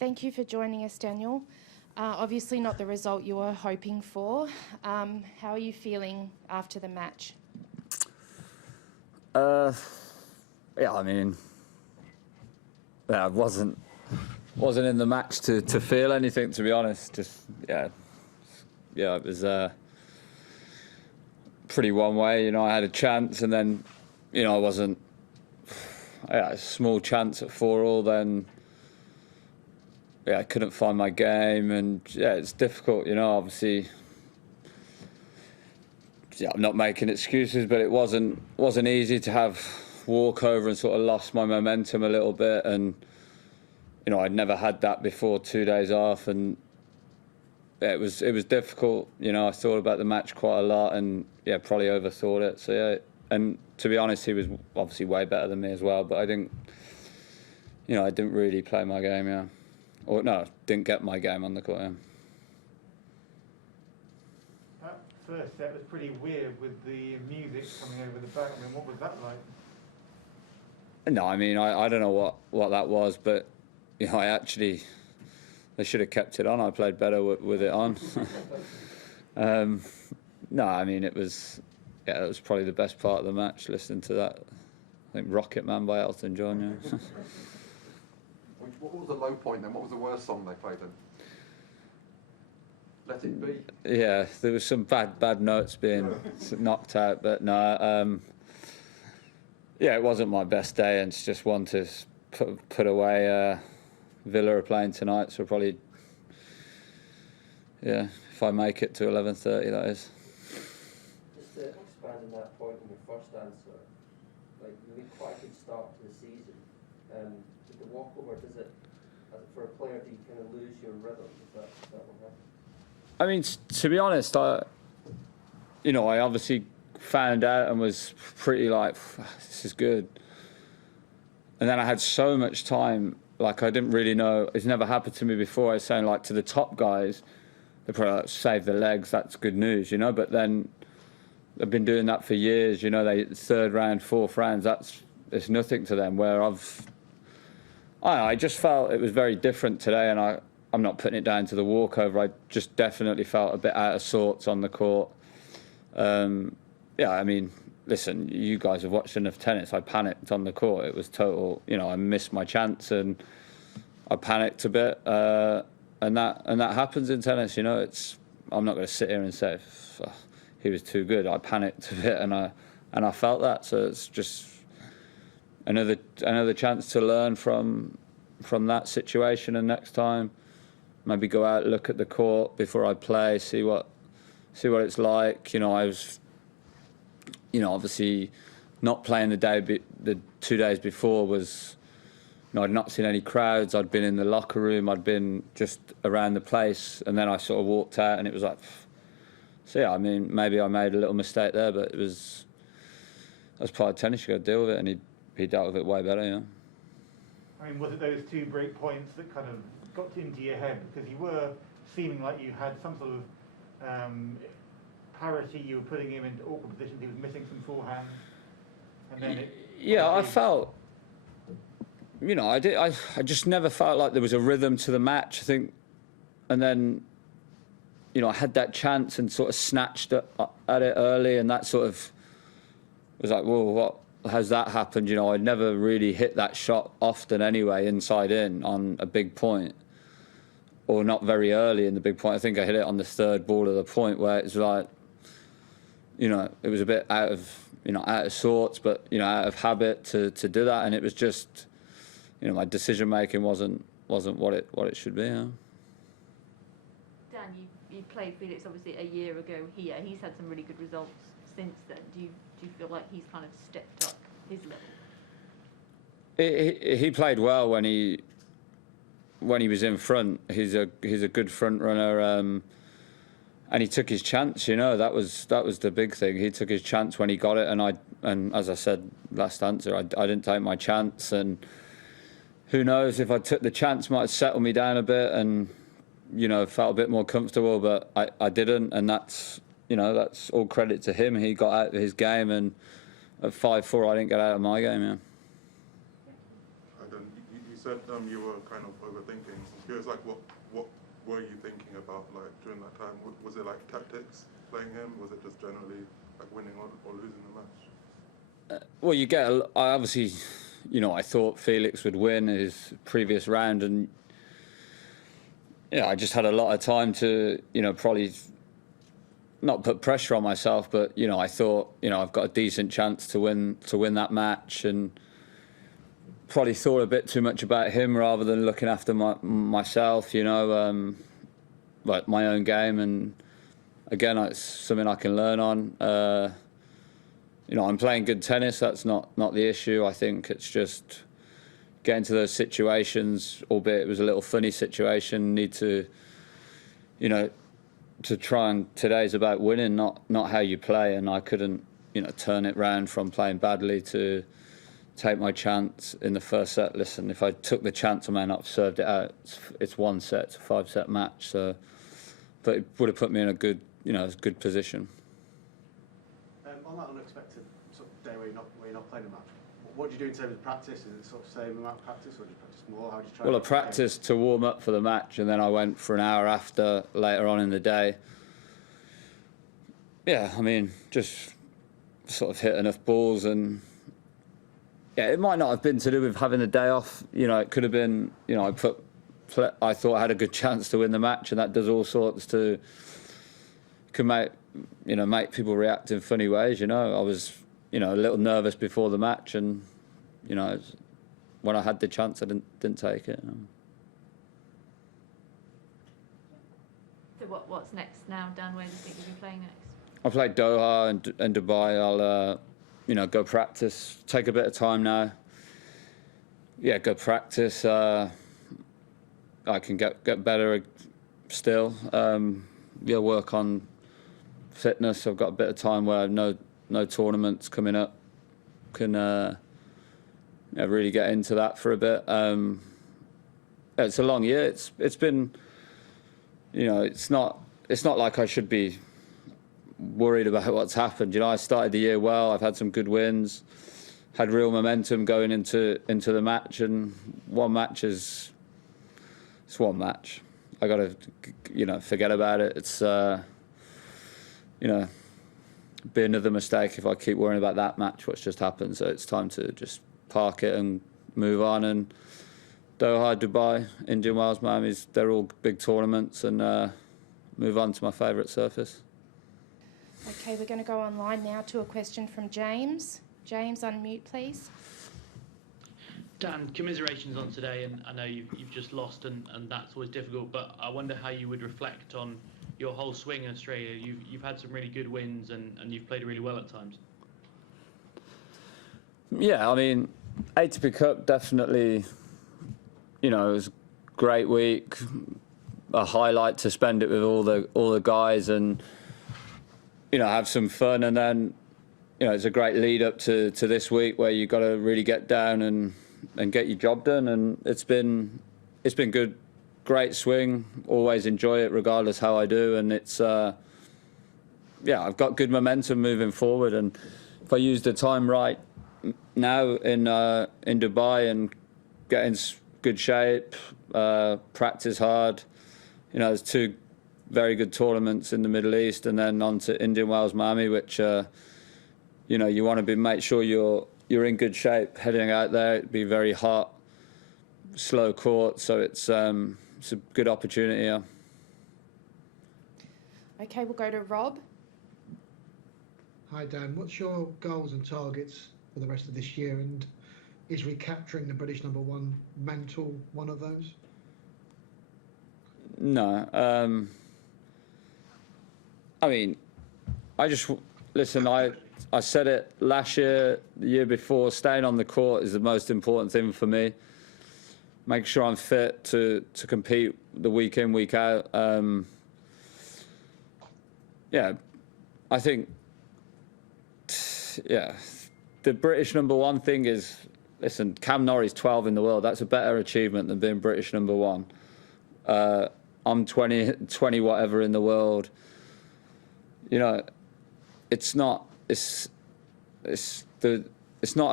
Thank you for joining us, Daniel. Obviously not the result you were hoping for. How are you feeling after the match? Yeah, I mean, I wasn't in the match to feel anything, to be honest. Just yeah, it was pretty one way. I had a chance, and then I wasn't. I had a small chance at 4-all. Then I couldn't find my game, and it's difficult. Obviously. Yeah, I'm not making excuses, but it wasn't easy to have walkover and sort of lost my momentum a little bit, and I'd never had that before 2 days off, and it was difficult. I thought about the match quite a lot, and probably overthought it. So and to be honest, he was obviously way better than me as well, but I didn't really play my game, or no, didn't get my game on the court. That first set was pretty weird with the music coming over the back. I mean, what was that like? No, I mean, I don't know what that was, but they should have kept it on. I played better with it on. No, I mean, it was probably the best part of the match, listening to that. I think Rocket Man by Elton John, What was the low point then? What was the worst song they played then? Let It Be? Yeah, there was some bad notes being knocked out, but no, it wasn't my best day, and it's just one to put away. Villa are playing tonight, so probably, if I make it to 11:30, that is. Just to expand on that point in your first answer, like you made quite a good start to the season. With the walkover, does it, for a player, do you kind of lose your rhythm? Is that what happened? I mean, to be honest, I obviously found out and was pretty like, this is good. And then I had so much time, like I didn't really know. It's never happened to me before. I was saying, like, to the top guys, they probably like, save their legs. That's good news, But then they've been doing that for years. They third round, fourth rounds. It's nothing to them. Where I just felt it was very different today, and I'm not putting it down to the walkover. I just definitely felt a bit out of sorts on the court. I mean, listen, you guys have watched enough tennis. I panicked on the court. It was total, I missed my chance and I panicked a bit. And that happens in tennis, I'm not going to sit here and say he was too good. I panicked a bit and I felt that. So it's just another chance to learn from that situation, and next time maybe go out, look at the court before I play, see what it's like. I was obviously not playing the 2 days before was, I'd not seen any crowds. I'd been in the locker room. I'd been just around the place, and then I sort of walked out, and it was like, so I mean, maybe I made a little mistake there, but that's part of tennis. You got to deal with it, and he dealt with it way better, I mean, was it those 2 break points that kind of got into your head, because you were seeming like you had some sort of parity? You were putting him into awkward positions. He was missing some forehands, and then I felt, I just never felt like there was a rhythm to the match, I think. And then, I had that chance and sort of snatched at it early, and that sort of was like, whoa, what has that happened? I'd never really hit that shot often anyway, inside in on a big point, or not very early in the big point. I think I hit it on the third ball of the point, where it's like, it was a bit out of sorts, but out of habit to do that, and it was just, my decision making wasn't what it should be. Dan, you played Felix obviously a year ago here. He's had some really good results since then. Do you feel like he's kind of stepped up his level? He played well when he was in front. He's a good front runner. And he took his chance, That was the big thing. He took his chance when he got it, and as I said last answer, I didn't take my chance. And who knows, if I took the chance, might have settled me down a bit, and felt a bit more comfortable. But I didn't, and that's all credit to him. He got out of his game, and at 5-4, I didn't get out of my game. You said you were kind of overthinking. I'm curious, like, what were you thinking about, like, during that time? Was it like tactics playing him? Was it just generally like winning or losing the match? Well, you get. I obviously, I thought Felix would win his previous round, and I just had a lot of time to, probably not put pressure on myself, but I thought, I've got a decent chance to win that match, and probably thought a bit too much about him rather than looking after myself, like my own game. And again, it's something I can learn on. I'm playing good tennis. That's not the issue. I think it's just getting to those situations, albeit it was a little funny situation. Need to, to try, and today's about winning, not how you play. And I couldn't, turn it round from playing badly to take my chance in the first set. Listen, if I took the chance, I may not have served it out. It's one set, it's a 5-set match. So, but it would have put me in a good, good position. On that unexpected sort of day where you're not playing a match, what do you do in terms of practice? Is it sort of same amount of practice, or do you practice more? How do you try? Well, I practiced to warm up for the match, and then I went for an hour after later on in the day. Yeah, I mean, just sort of hit enough balls, and it might not have been to do with having the day off. It could have been, I thought I had a good chance to win the match, and that does all sorts to can make people react in funny ways. I was, a little nervous before the match, and when I had the chance, I didn't take it. So what's next now, Dan? Where do you think you'll be playing next? I played Doha and Dubai. I'll go practice. Take a bit of time now. Yeah, go practice. I can get better still. Work on fitness. I've got a bit of time where no tournaments coming up. Can really get into that for a bit. It's a long year. It's been, it's not like I should be worried about what's happened. I started the year well. I've had some good wins, had real momentum going into the match, and one match it's one match. I got to forget about it. It's be another mistake if I keep worrying about that match, what's just happened. So it's time to just park it and move on. And Doha, Dubai, Indian Wells, Miami, they're all big tournaments, and move on to my favourite surface. Okay, we're going to go online now to a question from James. James, unmute, please. Dan, commiserations on today, and I know you've just lost, and that's always difficult, but I wonder how you would reflect on your whole swing in Australia. You've had some really good wins, and you've played really well at times. Yeah, I mean, ATP Cup definitely, it was a great week, a highlight to spend it with all the guys and, have some fun. And then, it's a great lead up to this week where you've got to really get down and get your job done. And it's been good, great swing. Always enjoy it regardless how I do. And it's, I've got good momentum moving forward. And if I use the time right now in Dubai and get in good shape, practice hard, there's two very good tournaments in the Middle East, and then on to Indian Wells, Miami, which, you want to make sure you're in good shape heading out there. It'd be very hot, slow court, so it's a good opportunity. Yeah. Okay, we'll go to Rob. Hi Dan, what's your goals and targets for the rest of this year, and is recapturing the British #1 mantle one of those? No. I mean, listen, I said it last year, the year before, staying on the court is the most important thing for me. Make sure I'm fit to compete the week in, week out. I think, the British #1 thing is, listen, Cam Norrie's 12 in the world. That's a better achievement than being British #1. I'm 20 whatever in the world. It's not a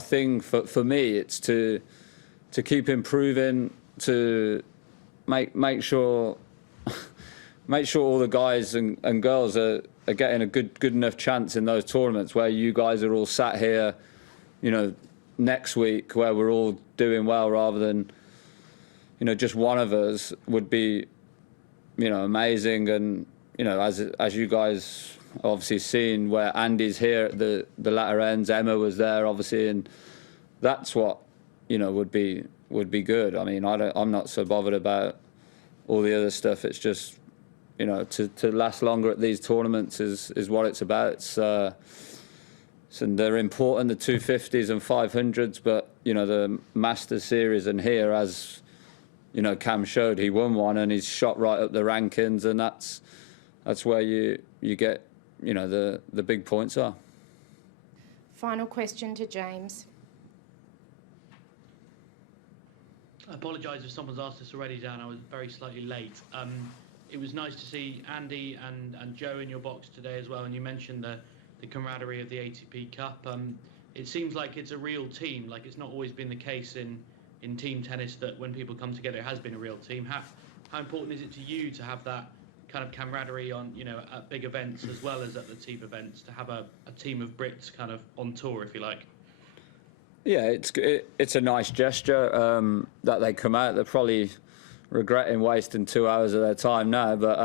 thing for me. It's to keep improving, to make sure all the guys and girls are getting a good enough chance in those tournaments where you guys are all sat here, you know, next week, where we're all doing well, rather than, you know, just one of us would be, you know, amazing. And, you know, as you guys obviously seen, where Andy's here at the latter ends, Emma was there obviously, and that's what, you know, would be good. I mean, I'm not so bothered about all the other stuff. It's just, you know, to last longer at these tournaments is what it's about. So they're important, the 250s and 500s, but, you know, the Masters Series, and here, as, you know, Cam showed, he won one and he's shot right up the rankings, and that's where you get, you know, the big points are. Final question to James. I apologise if someone's asked this already, Dan. I was very slightly late. It was nice to see Andy and Joe in your box today as well, and you mentioned the camaraderie of the ATP Cup. It seems like it's a real team. Like, it's not always been the case in team tennis that when people come together, it has been a real team. How important is it to you to have that kind of camaraderie on, you know, at big events as well as at the team events, to have a team of Brits kind of on tour, if you like? Yeah, it's a nice gesture that they come out. They're probably regretting wasting 2 hours of their time now, but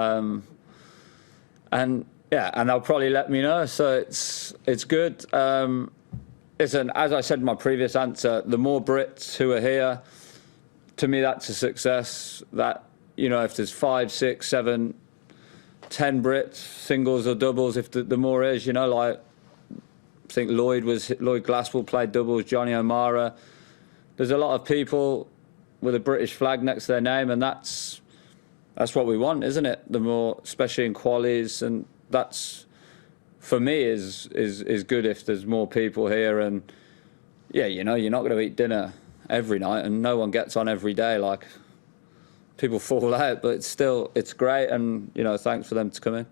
and they'll probably let me know. So it's good. As I said in my previous answer, the more Brits who are here, to me that's a success. That, you know, if there's 5, 6, 7, 10 Brits, singles or doubles, if the more is, you know, like, I think Lloyd Glasswell played doubles, Johnny O'Mara. There's a lot of people with a British flag next to their name, and that's what we want, isn't it? The more, especially in qualies, and that's, for me, is good if there's more people here. And yeah, you know, you're not going to eat dinner every night, and no one gets on every day. Like, people fall out, but it's great, and, you know, thanks for them to come in.